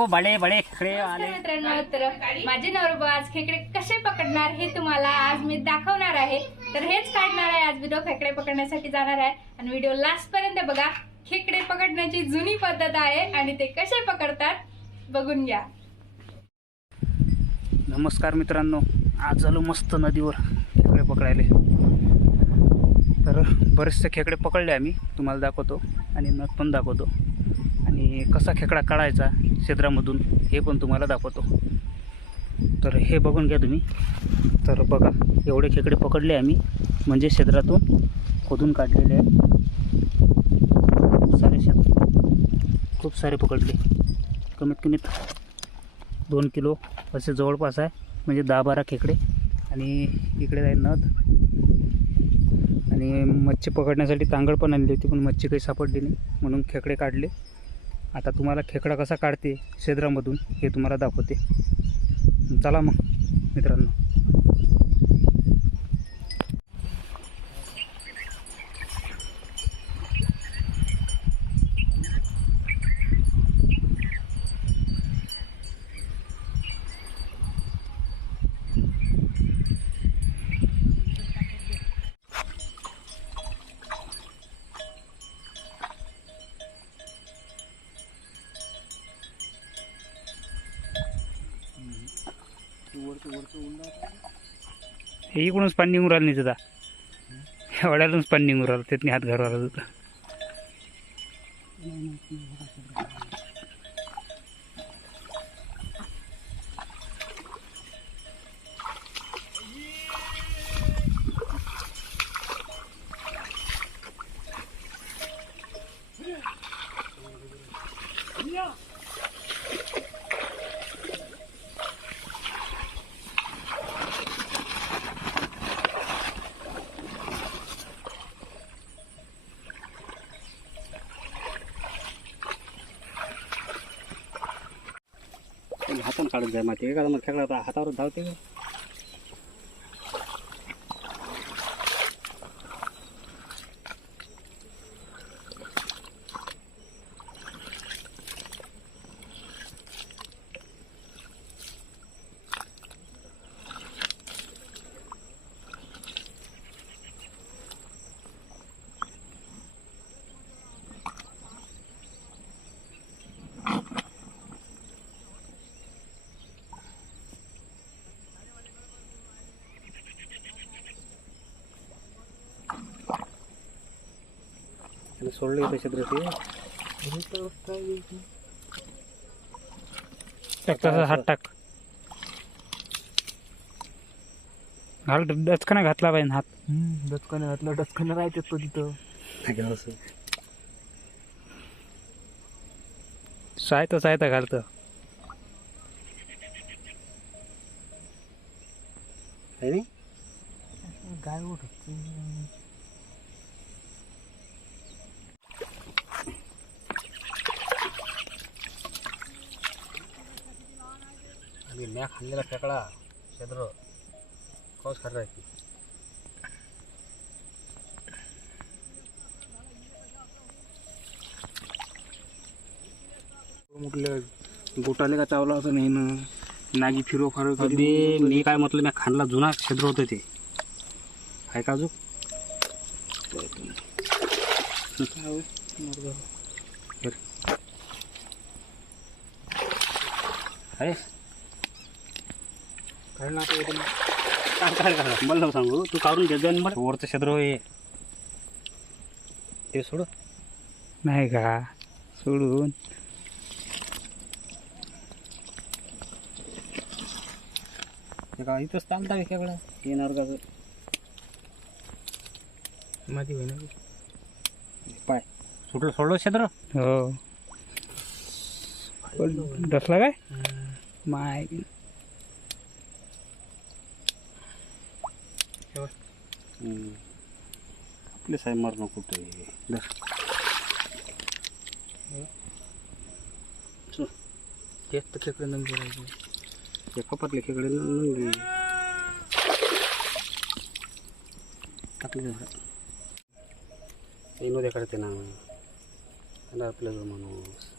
देखो बडे बडे खेकडे आले नमस्कार मित्रांनो तर माझे नवरोबा आज खेकडे कसे पकडणार हे तुम्हाला आज मी दाखवणार आहे. तर हेच काढणार आहे आज व्हिडिओ खेकडे पकडण्यासाठी जाणार आहे. आणि व्हिडिओ लास्ट पर्यंत बघा खेकडे पकडण्याची जुनी पद्धत आहे आणि ते कसे पकडतात बघून घ्या. नमस्कार मित्रांनो आज झालो मस्त नदीवर खेकडे पकडायले. तर बरेचसे खेकडे पकडले आम्ही तुम्हाला दाखवतो आणि नथ पण दाखवतो. आणि कसा खेकडा काढायचा क्षेत्रामधून हे पण तुम्हाला दाखवतो. तर हे बघून घ्या तुम्ही. तर बघा एवढे खेकडे पकडले आम्ही म्हणजे क्षेत्रातून खोदून काढलेले आहे खूप सारे खूप सारे पकडले. कमीत कमीत दोन किलो असे जवळपास आहे म्हणजे दहा बारा खेकडे. आणि इकडे आहे नद आणि मच्छी पकडण्यासाठी तांगड पण आणली होती पण मच्छी काही सापडली नाही म्हणून खेकडे काढले. आता तुम्हाला खेकडा कसा काढते क्षेत्रामधून हे तुम्हाला दाखवते. चला मग मित्रांनो. हे इकडूनच पाणी निघून राहिलं नाही तिथं. एवढ्यातूनच पाणी निघून राहिलं त्यातनी हात घालून राहिला होता हातानं काढत जाय माहिती का मग खेकडा हातावर धावते का सोडलं येतं छत्रपती टाक तसा हात टाक घाल डचकाने घातला पाहिजे हात डचकाने घातलं डचकाने राहते तो तिथं सायता सायता घालतं है नाही गाय उठत आणि म्या खाल्लेला खेकडा क्षेत्र पाऊस खात राहते म्हटलं गोटाले का चावला होता नाही ना नागी फिरो फारो अबे मी काय म्हटलं मी खाल्ला जुना क्षेत्र होतं ते आहे का अजून आहे काढ ना आता इथून. काय काय काय मला सांगू तू काढून घेत जाईन बरं वरचं क्षेत्र हे ते सोड नाही का सोडून का इथंच चालता खेकडा येणार का माती होईना पाय सुटलं सोडलं क्षेत्र हो डसला काय? माय आपले साहेब मारणं कुठे दस तेच तर खेकडे नंबर राहायचे ते कपातले खेकडे नंगी टाकले येणू दे करते ना आणि आपल्याजवळ माणूस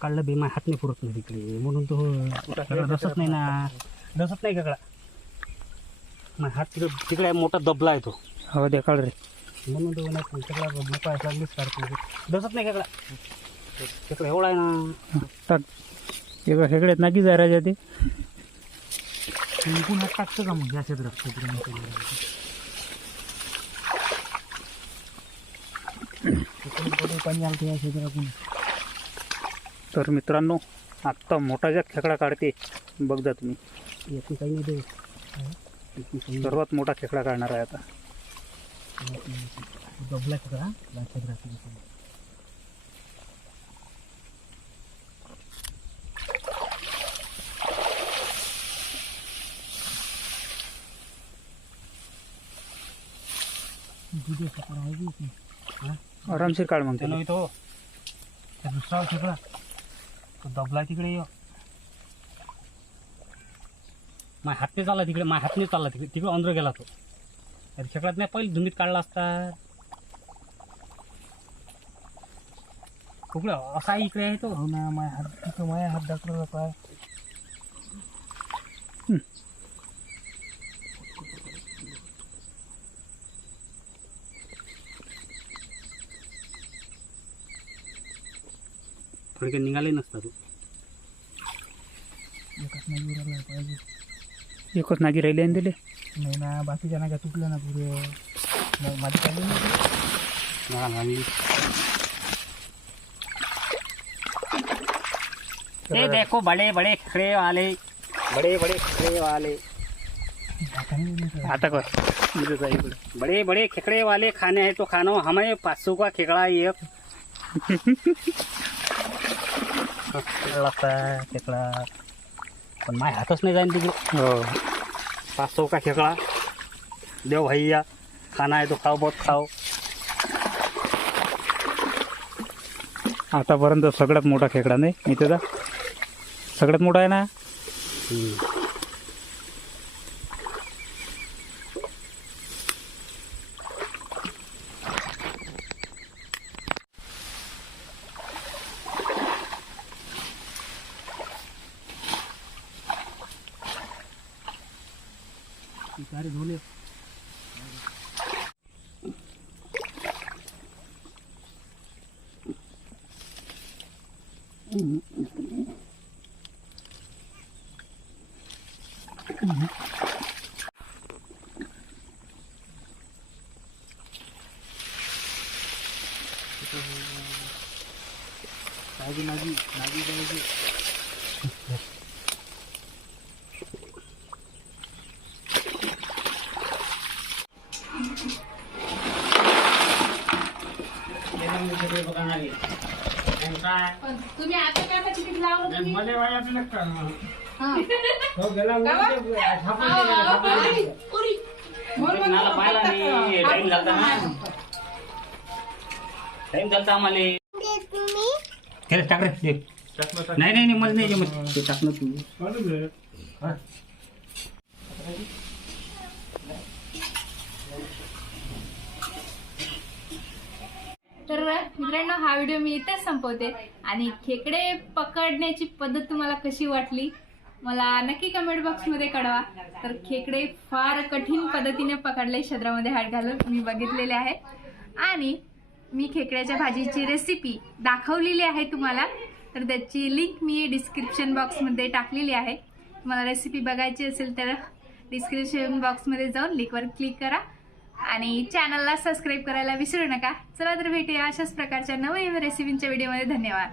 काढलं बे माझ्या हात नाही पुरत नाही तिकडे. म्हणून तो दसत नाही ना. दसत नाही का कळा माझा हात तिकडे तिकडे मोठा दबला आहे तो. हो दे काढ रे. म्हणून तो नाही सगळा मोठा आहे लागलीच काढतो. दसत नाही का कळा तिकडे एवढा आहे ना. टाक. एका खेकड्यात नाकी जाय राजा ते. इकून हात टाकतो का मग या क्षेत्रात क्षेत्रामध्ये पाणी आलं या क्षेत्रातून तर मित्रांनो आत्ता मोठा ज्या खेकडा काढते. बघ जा तुम्ही. याची काही नाही सर्वात मोठा खेकडा काढणार आहे आता. दबला क्षेत्र या आरामशीर काढ मग त्याला. तो त्या दुसरा खेकडा तो दबला तिकडे ये. माझ्या हातने चालला तिकडे माझ्या हातने चालला तिकडे. तिकडे अंदर गेला तो. खेकड्यात नाही पहिले धुमीत काढला असता. कुकडे असा इकडे आहे तो. हो ना माझ्या हात तिथं माझ्या हात दाखवला काय थोडक्यात निघाले नसता तो एकच नागी राहिले आणि दिले नाही ना बाकीच्या नाग्या तुटल्या ना पुरे. माझी चालली ये देखो बड़े बड़े खेकड़े वाले. बड़े बड़े खेकड़े वाले. आता कर. इथं जा इकडे. बड़े बड़े खेकड़े वाले खाने हैं तो खानो हमें पाँच सौ का खेकड़ा एक. लगता खेकड़ा. पण माझ्या हातच नाही जाईन तिकडे. हो. पाच सौ का खेकड़ा. देव भैया खाना है तो खाओ बहुत खाओ आतापर्यंत सगळ्यात मोठा खेकडा नाही इथे जा सगळ्यात मोठा आहे ना सारे धोले नागी नागी नागी नागी तुम्ही आता काय आता तिकीट लावलं तुम्ही? हा. म्हणून मला पाहिला म्हणलं नाही टाइम झालता ना. टाइम झालता आम्हाला. हे टाक रे हे. नाही नाही नाही, मला नाही जमत ते टाकलं तू तर मित्रांनो हा व्हिडिओ मी इथेच संपवते. आणि खेकडे पकडण्याची पद्धत तुम्हाला कशी वाटली मला नक्की कमेंट बॉक्समध्ये कळवा. तर खेकडे फार कठीण पद्धतीने पकडले छद्रामध्ये हात घालून मी बघितलेले आहे. आणि मी खेकड्याच्या भाजीची रेसिपी दाखवलेली आहे तुम्हाला. तर त्याची लिंक मी डिस्क्रिप्शन बॉक्समध्ये टाकलेली आहे. तुम्हाला रेसिपी बघायची असेल तर डिस्क्रिप्शन बॉक्समध्ये जाऊन लिंकवर क्लिक करा. आणि चॅनलला सबस्क्राईब करायला विसरू नका. चला तर भेटूया अशाच प्रकारच्या नवीन रेसिपींच्या व्हिडिओमध्ये धन्यवाद.